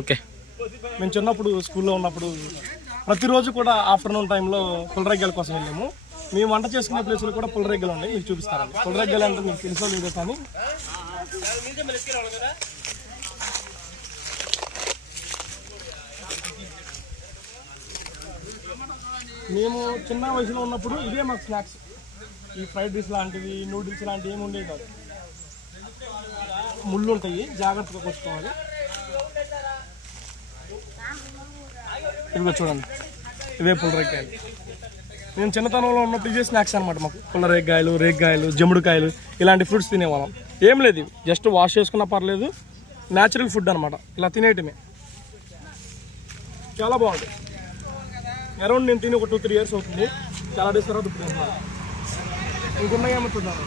Okay. మేము చిన్నప్పుడు స్కూల్లో ఉన్నప్పుడు ప్రతిరోజు కూడా ఆఫ్టర్నూన్ టైంలో పుల్లరెగ్గల కోసం వెళ్ళాము. మేము వంట చేసుకునే ప్లేస్లో కూడా పుల్లరెగ్గలు ఉన్నాయి, మీకు చూపిస్తారండి. పుల్లరెగ్గలు అంటే మీకు తెలుసో లేదో కానీ మేము చిన్న వయసులో ఉన్నప్పుడు ఇదే మాకు స్నాక్స్. ఈ ఫ్రైడ్ రైస్ లాంటివి, నూడిల్స్ లాంటివి ఏమి ఉండేవి కాదు. ముళ్ళు ఉంటాయి, జాగ్రత్తగా కొట్టుకోవాలి. ఇదిగో చూడండి, ఇవే పుల్లరెగ్గాయలు. నేను చిన్నతనంలో ఉన్నప్పుడు ఇదే స్నాక్స్ అనమాట మాకు. పుల్లరెగ్గాయలు, రేగ్గాయలు, జమ్ముడుకాయలు ఇలాంటి ఫ్రూట్స్ తినేవాళ్ళం. ఏం లేదు, జస్ట్ వాష్ చేసుకున్నా పర్లేదు, న్యాచురల్ ఫుడ్ అనమాట. ఇలా తినేయటమే చాలా బాగుంటుంది. అరౌండ్ నేను తిని ఒక 2-3 years అవుతుంది. చాలా డేస్ తర్వాత ఇప్పుడు తింటున్నాను. ఇంకున్నాయి ఏమవుతున్నాను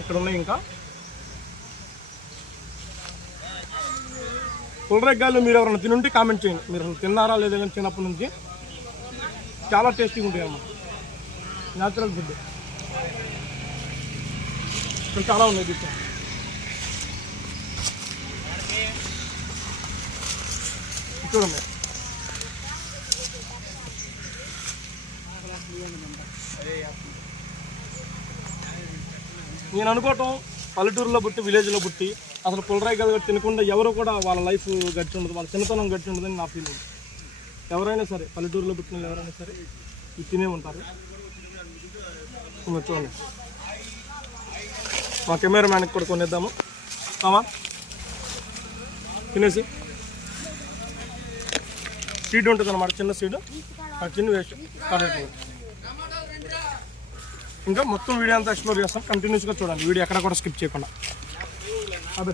ఇక్కడ ఉన్నాయి. ఇంకా పుల్లరెగ్గాయలు మీరు ఎవరైనా తినుంటే కామెంట్ చేయండి. మీరు అసలు తిన్నారా లేదా కానీ చిన్నప్పటి నుంచి. చాలా టేస్టీగా ఉంటాయి అమ్మ, న్యాచురల్ ఫుడ్. ఇక్కడ చాలా ఉన్నాయి దీంట్లో. చూడండి, నేను అనుకోవటం పల్లెటూరులో పుట్టి, విలేజ్లో పుట్టి అసలు పుల్లరెగ్గాయలు తినకుండా ఎవరు కూడా వాళ్ళ లైఫ్ గడిచి ఉండదు, వాళ్ళ చిన్నతనం గడిచి ఉండదని నా ఫీలింగ్. ఎవరైనా సరే పల్లెటూరులో పుట్టిన ఎవరైనా సరే ఇది తినే ఉంటారు. చూడండి, మా కెమెరా మ్యాన్కి కూడా కొనిద్దాము. కామా తినేసి. సీడ్ ఉంటుంది అన్నమాట, చిన్న సీడ్, ఆ చిన్న వేస్ట్ కరెక్ట్. ఇంకా మొత్తం వీడియో అంతా ఎక్స్ప్లోర్ చేస్తాం. కంటిన్యూస్గా చూడండి, వీడియో ఎక్కడ కూడా స్కిప్ చేయకుండా. అదే